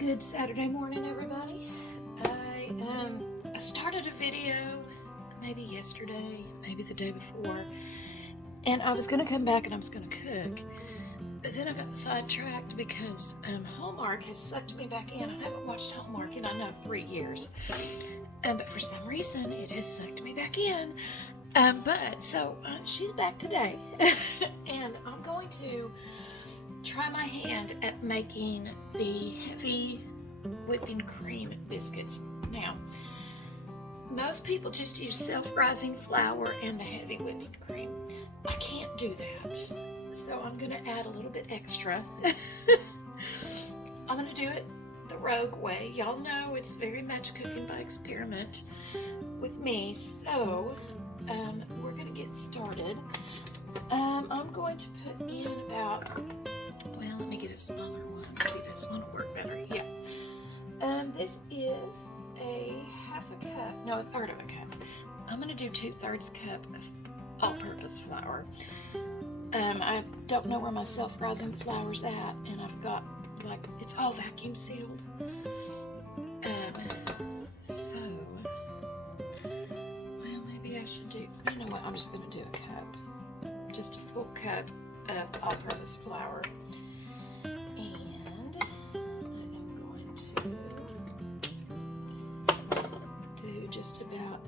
Good Saturday morning, everybody. I started a video maybe yesterday, maybe the day before, and I was going to come back and I was going to cook, but then I got sidetracked because Hallmark has sucked me back in. I haven't watched Hallmark in, I know, 3 years, but for some reason it has sucked me back in. So she's back today, and I'm going to try my hand at making the heavy whipping cream biscuits. Now, most people just use self-rising flour and the heavy whipping cream. I can't do that, so I'm going to add a little bit extra. I'm going to do it the Rogue way. Y'all know it's very much cooking by experiment with me, so we're going to get started. I'm going to put in about, well, let me get a smaller one. Maybe this one will work better. Yeah. This is a third of a cup. I'm going to do 2/3 cup of all-purpose flour. I don't know where my self-rising flour's at, and I've got, like, it's all vacuum sealed. Well, maybe I should do, you know what, I'm just going to do a cup. Just a full cup of all-purpose flour. And I am going to do just about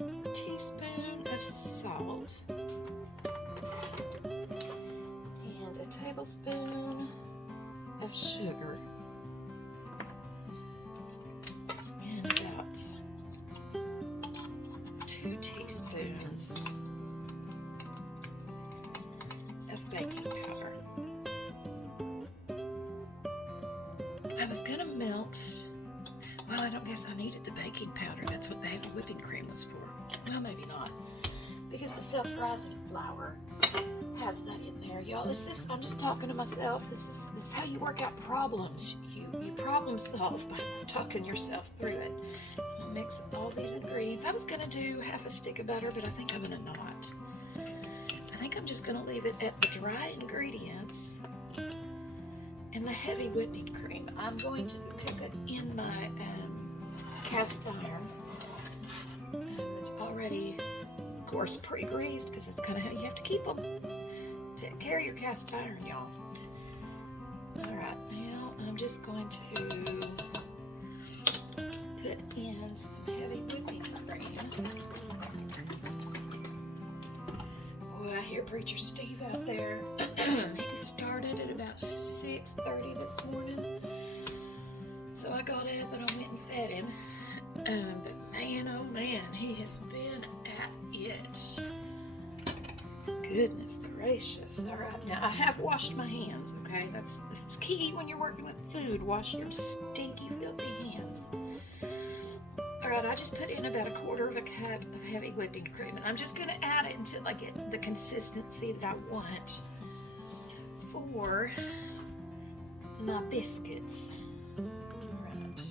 a teaspoon of salt and a tablespoon of sugar and about 2 teaspoons of baking powder. I was gonna melt, well, I don't guess I needed the baking powder. That's what the heavy whipping cream was for. Well, maybe not, because the self-rising flour has that in there. Y'all, I'm just talking to myself. This is how you work out problems. You problem solve by talking yourself through it. I'll mix all these ingredients. I was gonna do half a stick of butter, but I think I'm gonna not. I think I'm just gonna leave it at the dry ingredients and the heavy whipping cream. I'm going to cook it in my cast iron. It's already, of course, pre-greased, because that's kind of how you have to keep them. Take care of your cast iron, y'all. Alright, now I'm just going to put in some heavy whipping cream. Boy, I hear Preacher Steve out there. He started at about 6:30 this morning. So I got up and I went and fed him. But man, oh man, he has been at it. Goodness gracious. Alright, now I have washed my hands, okay? That's key when you're working with food. Wash your stinky, filthy hands. Alright, I just put in about 1/4 of a cup of heavy whipping cream, and I'm just going to add it until I get the consistency that I want for my biscuits. Alright.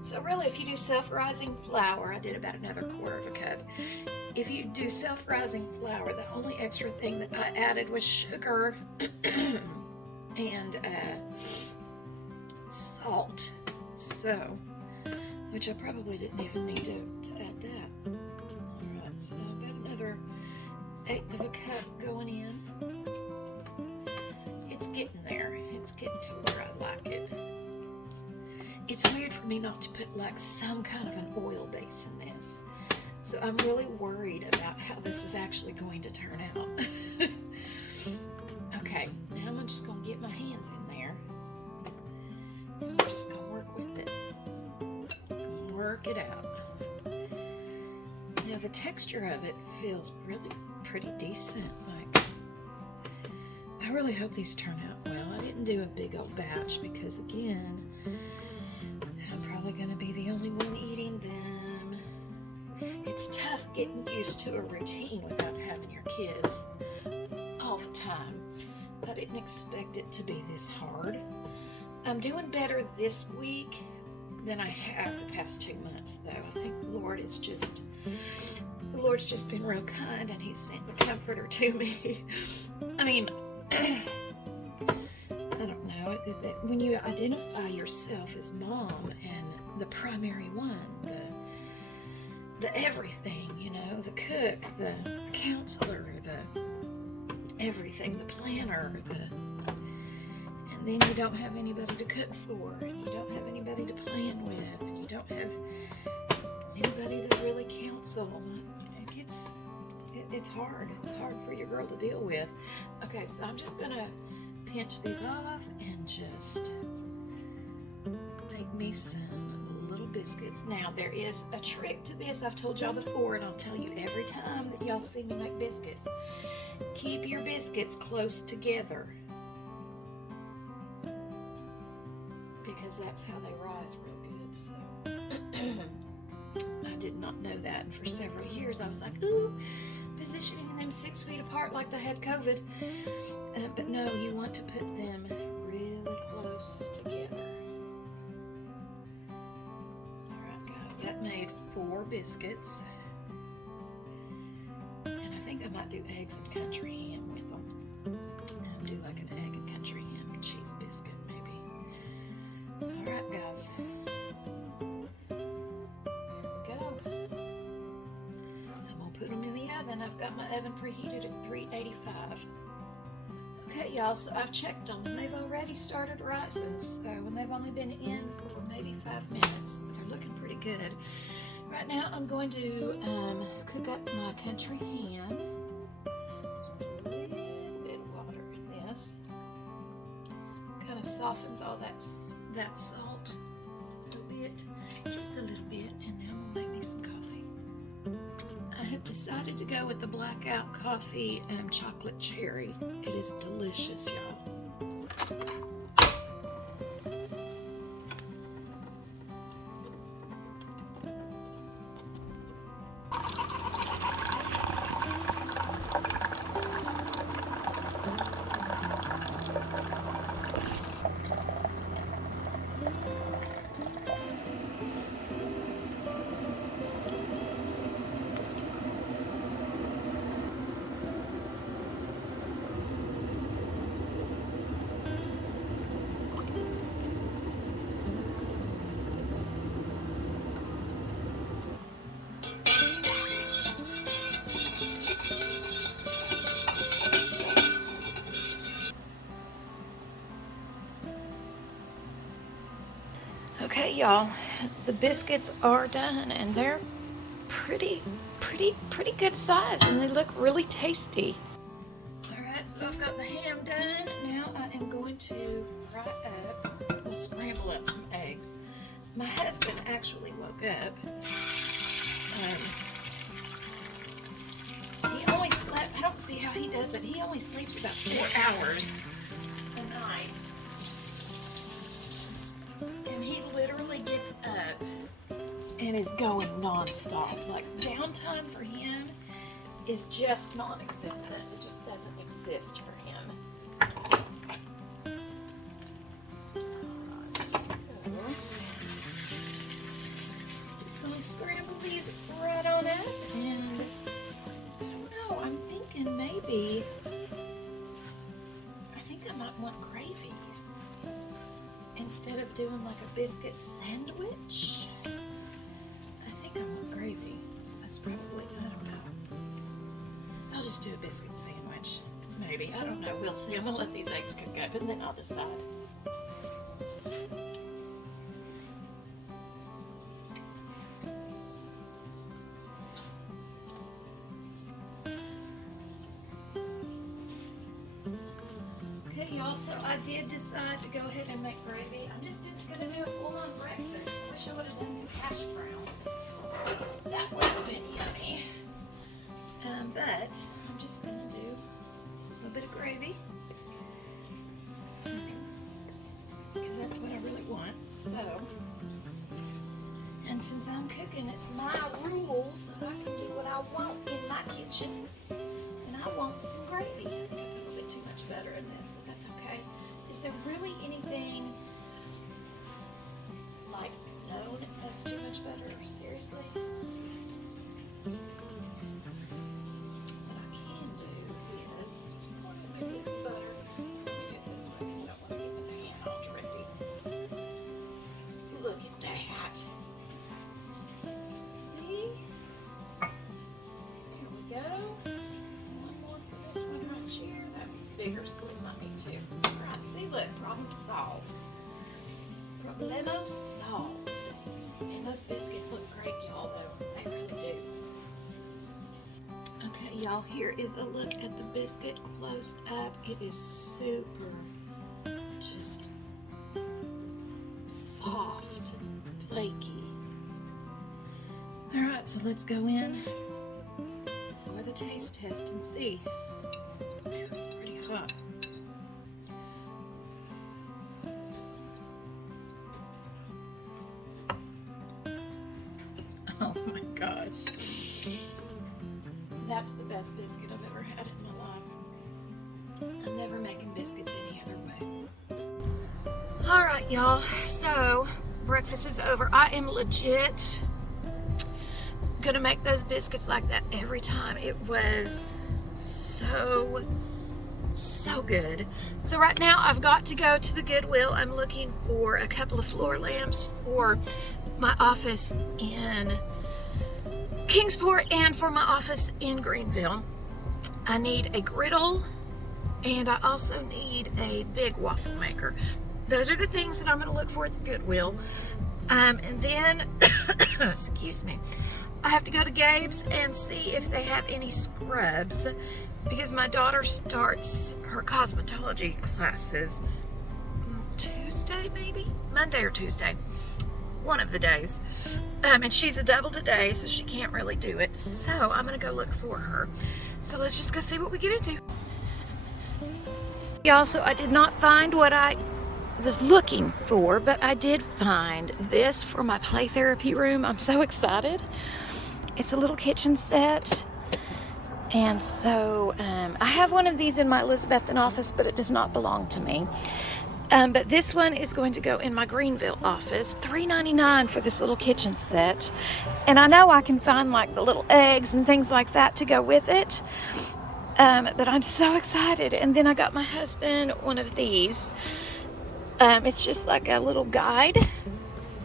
So really, if you do self-rising flour, I did about another 1/4 of a cup. If you do self-rising flour, the only extra thing that I added was sugar and salt. So, which I probably didn't even need to add that. Alright, so about another 1/8 of a cup going in. It's getting there. It's getting to where I like it. It's weird for me not to put like some kind of an oil base in this. So I'm really worried about how this is actually going to turn out. Okay, now I'm just going to get my hands in there. And we're just going to work with it. Work it out. Now the texture of it feels really pretty decent. Like, I really hope these turn out well. I didn't do a big old batch because, again, I'm probably going to be the only one eating them. It's tough getting used to a routine without having your kids all the time. I didn't expect it to be this hard. I'm doing better this week than I have the past 2 months, though. I think the Lord's just been real kind, and He's sent a comforter to me. I mean, I don't know. that when you identify yourself as mom and the primary one, the everything, you know, the cook, the counselor, the everything, the planner, and then you don't have anybody to cook for, and you don't have anybody to plan with, and you don't have anybody to really counsel. It's hard. It's hard for your girl to deal with. Okay, so I'm just gonna pinch these off and just make me some little biscuits. Now, there is a trick to this. I've told y'all before, and I'll tell you every time that y'all see me make biscuits. Keep your biscuits close together, because that's how they rise real good. So I did not know that, and for several years I was like, ooh, positioning them 6 feet apart like they had COVID. But no, you want to put them really close together. Alright guys, that made 4 biscuits. And I think I might do eggs and country ham with them. Do like an egg and country ham and cheese biscuit maybe. Alright guys. Put them in the oven. I've got my oven preheated at 385. Okay, y'all, so I've checked them and they've already started rising. So when they've only been in for maybe 5 minutes, they're looking pretty good. Right now I'm going to cook up my country ham. Just put a little bit of water in this. Kind of softens all that salt a little bit, just a little bit, and now I'm gonna make me some coffee. I have decided to go with the Blackout Coffee chocolate cherry. It is delicious, y'all. Okay, y'all, the biscuits are done, and they're pretty good size, and they look really tasty. All right, so I've got the ham done. Now I am going to fry up and scramble up some eggs. My husband actually woke up. He only slept, I don't see how he does it. He only sleeps about 4 hours a night. And he literally gets up and is going non-stop. Like, downtime for him is just non-existent. It just doesn't exist for him. Alright, so just gonna scramble these right on up, and I don't know, I'm thinking maybe I might want gravy instead of doing like a biscuit sandwich. I think I want gravy. That's probably, I don't know. I'll just do a biscuit sandwich. Maybe. I don't know. We'll see. I'm going to let these eggs cook up and then I'll decide. Okay, y'all, so I did decide to go ahead and make gravy. I'm just going to do a full-on breakfast. I wish I would have done some hash browns. That would have been yummy. But I'm just going to do a little bit of gravy, because that's what I really want. So, and since I'm cooking, it's my rules that I can do what I want in my kitchen, and I want some gravy. I think a little bit too much butter in this, but that's okay. Is there really anything like known as too much butter? Seriously? Butter. Let me do it this way because I don't want to get the pan all Look at that. See? Here we go. One more for this one right here. That one's bigger, so we might need two. Right, see, look, problem solved. Problemo solved. And those biscuits look great, y'all, though. They really do. Okay, y'all, here is a look at the biscuit close up. It is super, just soft, flaky. All right, so let's go in for the taste test and see. It's pretty hot. Oh my gosh. That's the best biscuit I've ever had in my life. I'm never making biscuits any other way. All right, y'all, so breakfast is over. I am legit gonna make those biscuits like that every time. It was so good. So right now I've got to go to the Goodwill. I'm looking for a couple of floor lamps for my office in Kingsport and for my office in Greenville. I need a griddle and I also need a big waffle maker. Those are the things that I'm going to look for at the Goodwill. And then, excuse me, I have to go to Gabe's and see if they have any scrubs because my daughter starts her cosmetology classes Tuesday, maybe? Monday or Tuesday. One of the days. And she's a double today, so she can't really do it. So I'm going to go look for her. So let's just go see what we get into. Y'all, so I did not find what I was looking for, but I did find this for my play therapy room. I'm so excited. It's a little kitchen set. And so I have one of these in my Elizabethan office, but it does not belong to me. But this one is going to go in my Greenville office. $3.99 for this little kitchen set. And I know I can find like the little eggs and things like that to go with it. But I'm so excited. And then I got my husband one of these. It's just like a little guide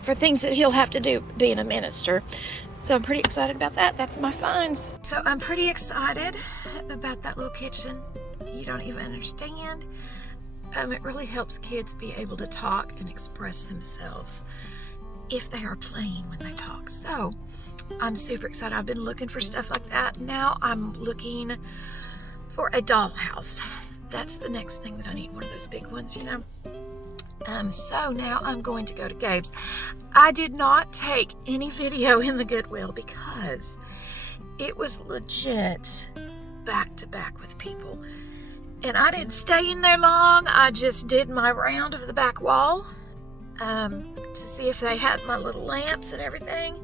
for things that he'll have to do being a minister. So I'm pretty excited about that. That's my finds. So I'm pretty excited about that little kitchen. You don't even understand. It really helps kids be able to talk and express themselves if they are playing when they talk. So I'm super excited. I've been looking for stuff like that. Now I'm looking for a dollhouse. That's the next thing that I need, one of those big ones, you know. So now I'm going to go to Gabe's. I did not take any video in the Goodwill because it was legit back to back with people. And I didn't stay in there long. I just did my round of the back wall to see if they had my little lamps and everything.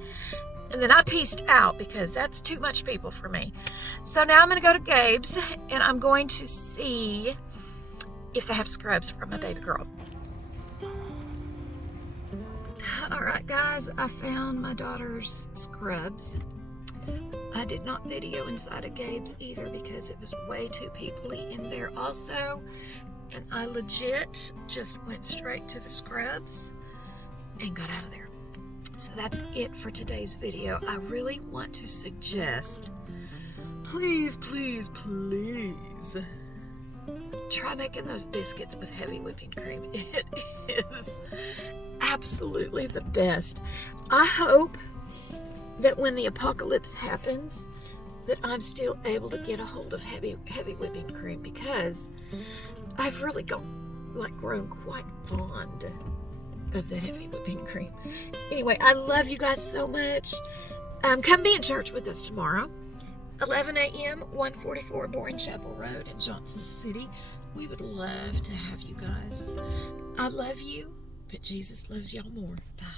And then I pieced out because that's too much people for me. So now I'm going to go to Gabe's and I'm going to see if they have scrubs for my baby girl. All right, guys, I found my daughter's scrubs. I did not video inside of Gabe's either because it was way too peoply in there also. And I legit just went straight to the scrubs and got out of there. So that's it for today's video. I really want to suggest, please, please, please, try making those biscuits with heavy whipping cream. It is absolutely the best. I hope that when the apocalypse happens, that I'm still able to get a hold of heavy whipping cream because I've really grown quite fond of the heavy whipping cream. Anyway, I love you guys so much. Come be in church with us tomorrow, 11 a.m., 144 Boring Chapel Road in Johnson City. We would love to have you guys. I love you, but Jesus loves y'all more. Bye.